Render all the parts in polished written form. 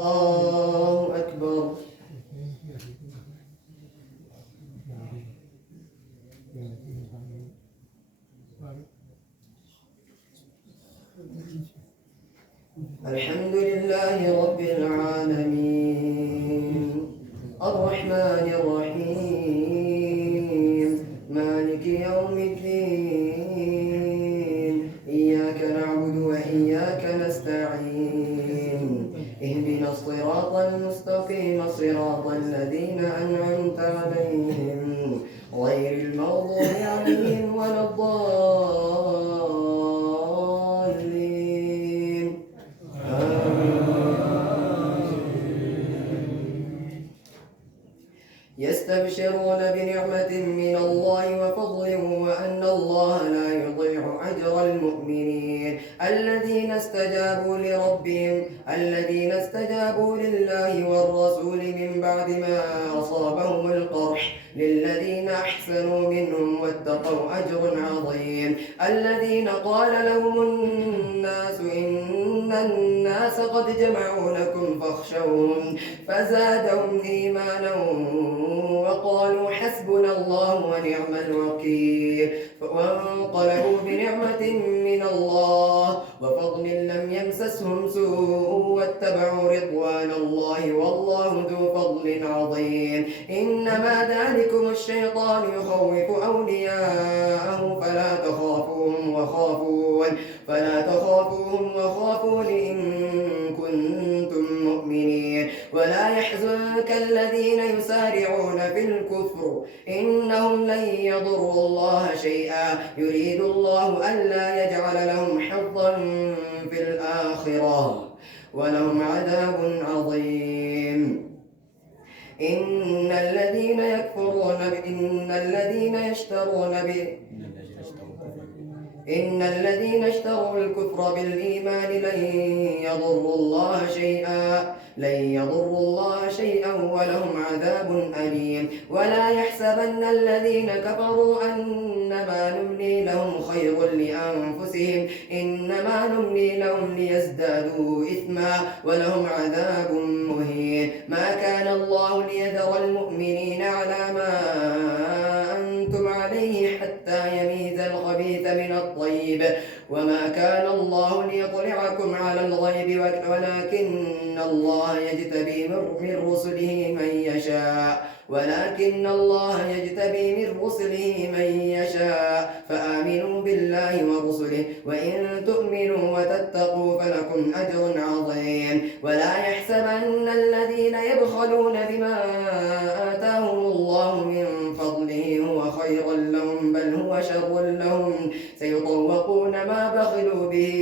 الله أكبر. الحمد لله رب العالمين الرحمن الرحيم مالك يوم الدين إياك نعبد وإياك نستعين اهدنا الصراط المستقيم صراط الذين أنعمت عليهم غير المغضوب عليهم ولا الضالين يستبشرون بنعمة من الله وفضل وأن الله لا يضيع أجر المؤمنين الذين استجابوا لله والرسول من بعد ما أصابهم القرح للذين أحسنوا منهم واتقوا أجر عظيم الذين قال لهم الناس إن الناس قد جمعوا لكم فاخشوهم فزادهم إيمانا وقالوا حسبنا الله ونعم الوكيل وانقلبوا بنعمة من الله وفضل لم يمسسهم سوء واتبعوا رضوان الله والله ذو فضل عظيم إنما ذلكم الشيطان يخوف أولياءه فلا تخافوهم وخافون إن كنتم مؤمنين ولا يحزنك الذين يسارعون في الكفر إنهم لن يضروا الله شيئا يريد الله ألا يجعل لهم حظا في الآخرة ولهم عذاب عظيم إن الذين اشتروا الكفر بالإيمان لن يضروا الله شيئا ولهم عذاب أليم ولا يحسبن الذين كفروا أنما نملي لهم خير لأنفسهم إنما نملي لهم ليزدادوا إثما ولهم عذاب مهين ما كان الله ليذر المؤمنين على ما أنتم عليه حتى يميز الخبيث من الطيب وما كان الله ليطلعكم على الغيب ولكن الله يجتبي من رسله من يشاء فآمنوا بالله ورسله وإن تؤمنوا وتتقوا فلكم أجر عظيم ولا يحسبن الذين يبخلون بما آتاهم الله من فضله هو خيرا لهم بل هو شر لهم سيطوقون ما بخلوا به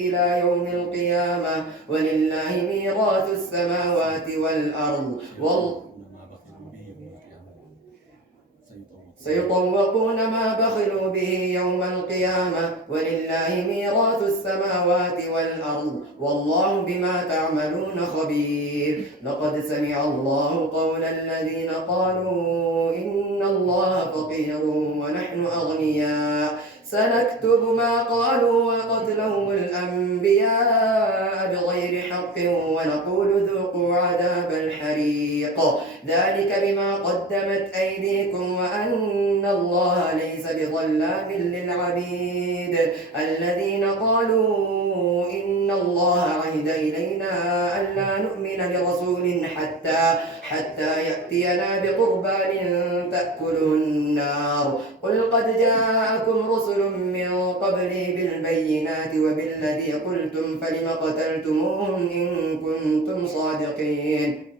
إلى يوم القيامة ولله ميراث السماوات والأرض سيطوقون ما بخلوا به يوم القيامة ولله ميراث السماوات والأرض والله بما تعملون خبير لقد سمع الله قول الذين قالوا إن الله فقير ونحن أغنياء سنكتب ما قالوا وقتلهم الأنبياء بغير حق ونقول ذوقوا عذاب الحريق ذلك بما قدمت أيديكم وأن الله ليس بظلام للعبيد الذين قالوا إن الله عهد إلينا ألا نؤمن لرسول حتى يأتينا بقربان تأكله النار قل قد جاءكم رسل من قبلي بالبينات وبالذي قلتم فلم قتلتموهم إن كنتم صادقين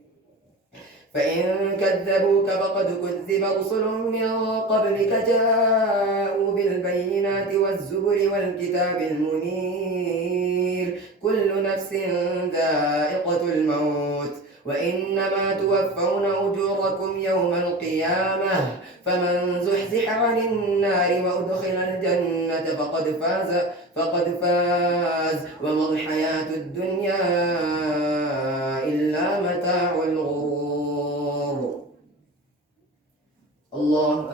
فإن كذبوك فقد كذب رسل من قبلك جاءوا بالبينات والزبر والكتاب المنير كل نفس ذائقة الموت وإنما توفون أجوركم يوم القيامة فمن زحزح عن النار وأدخل الجنة فقد فاز وما الحياة الدنيا إلا متاع الغرور الله